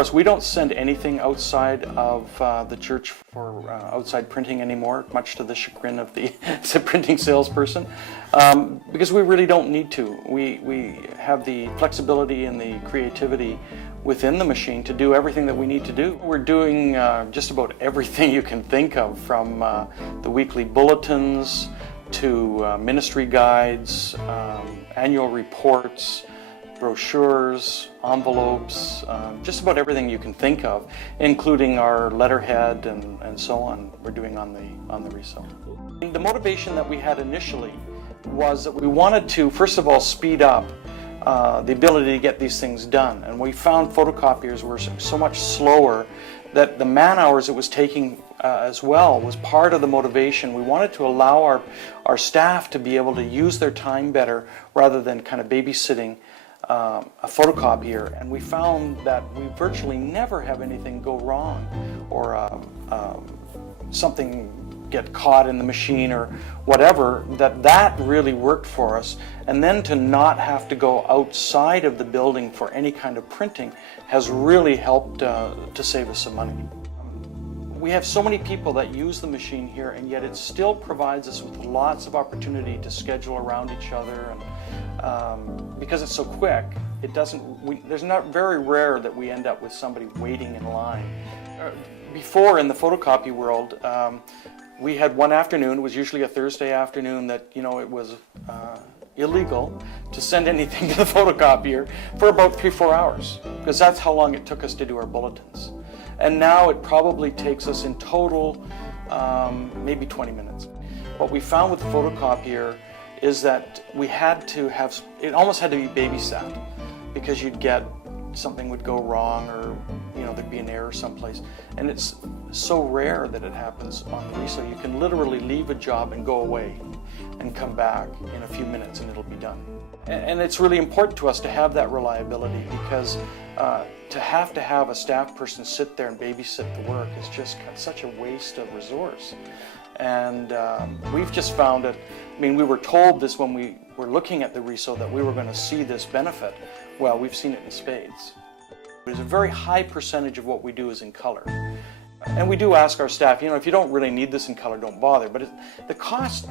course, we don't send anything outside of the church for outside printing anymore, much to the chagrin of the printing salesperson, because we really don't need to. We have the flexibility and the creativity within the machine to do everything that we need to do. We're doing just about everything you can think of, from the weekly bulletins to ministry guides, annual reports, brochures, envelopes, just about everything you can think of, including our letterhead and so on, we're doing on the RISO. The motivation that we had initially was that we wanted to, first of all, speed up the ability to get these things done. And we found photocopiers were so much slower that the man hours it was taking as well was part of the motivation. We wanted to allow our staff to be able to use their time better rather than kind of babysitting a photocopier, and we found that we virtually never have anything go wrong or something get caught in the machine or whatever, that really worked for us. And then to not have to go outside of the building for any kind of printing has really helped to save us some money. We have so many people that use the machine here, and yet it still provides us with lots of opportunity to schedule around each other, and because it's so quick, there's not very rare that we end up with somebody waiting in line. Before, in the photocopy world, we had one afternoon, it was usually a Thursday afternoon, that it was illegal to send anything to the photocopier for about 3-4 hours, because that's how long it took us to do our bulletins. And now it probably takes us in total maybe 20 minutes. What we found with the photocopier is that we had to have, it almost had to be babysat, because you'd get, something would go wrong, or there'd be an error someplace. And it's so rare that it happens on the RISO. You can literally leave a job and go away and come back in a few minutes and it'll be done. And it's really important to us to have that reliability, because to have a staff person sit there and babysit the work is just such a waste of resource. And we've just found it, we were told this when we were looking at the RISO, that we were going to see this benefit. Well, we've seen it in spades. There's a very high percentage of what we do is in color. And we do ask our staff, if you don't really need this in color, don't bother. But the cost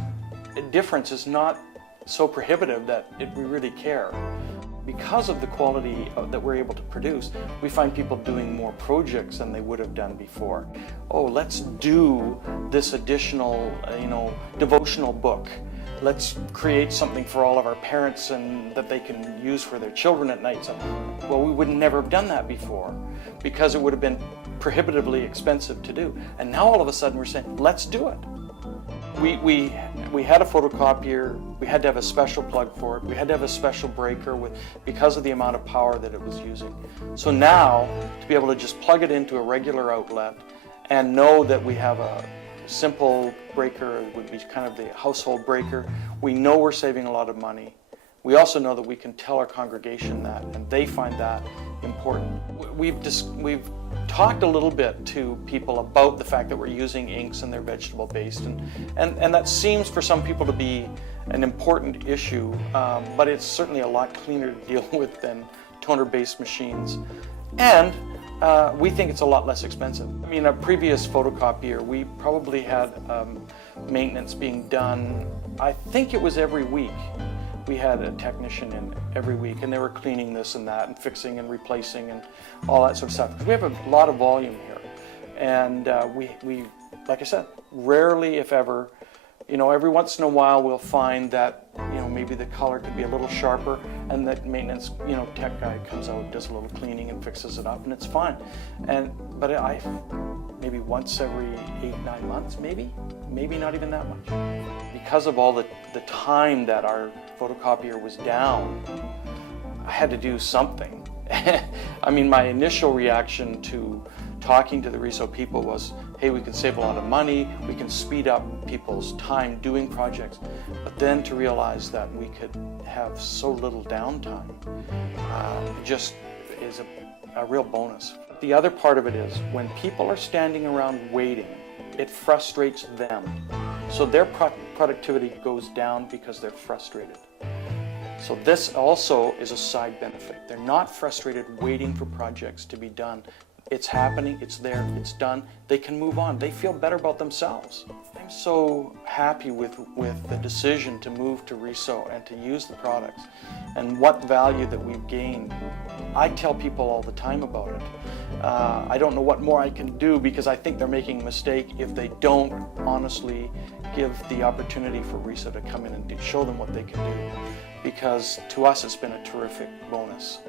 difference is not so prohibitive that we really care. Because of the quality that we're able to produce, we find people doing more projects than they would have done before. Oh, let's do this additional, devotional book. Let's create something for all of our parents and that they can use for their children at night. So, well, we would never have done that before, because it would have been prohibitively expensive to do. And now all of a sudden we're saying, let's do it. We had a photocopier, we had to have a special plug for it, we had to have a special breaker because of the amount of power that it was using. So now, to be able to just plug it into a regular outlet and know that we have a simple breaker, it would be kind of the household breaker, we know we're saving a lot of money. We also know that we can tell our congregation that, and they find that important. We've talked a little bit to people about the fact that we're using inks and they're vegetable based, and that seems for some people to be an important issue, but it's certainly a lot cleaner to deal with than toner based machines, and we think it's a lot less expensive. A previous photocopier, we probably had maintenance being done, I think it was every week. We had a technician in every week, and they were cleaning this and that and fixing and replacing and all that sort of stuff. We have a lot of volume here, and we, like I said, rarely, if ever, every once in a while we'll find that maybe the color could be a little sharper, and that maintenance tech guy comes out, does a little cleaning and fixes it up, and it's fine. But I maybe once every 8-9 months, maybe not even that much. Because of all the time that our photocopier was down, I had to do something. My initial reaction to talking to the RISO people was, hey, we can save a lot of money, we can speed up people's time doing projects. But then to realize that we could have so little downtime just is a real bonus. The other part of it is, when people are standing around waiting, it frustrates them. So their productivity goes down because they're frustrated. So this also is a side benefit. They're not frustrated waiting for projects to be done. It's happening, it's there, it's done. They can move on. They feel better about themselves. I'm so happy with the decision to move to RISO and to use the products and what value that we've gained. I tell people all the time about it. I don't know what more I can do because I think they're making a mistake if they don't honestly give the opportunity for RISO to come in and show them what they can do, because to us it's been a terrific bonus.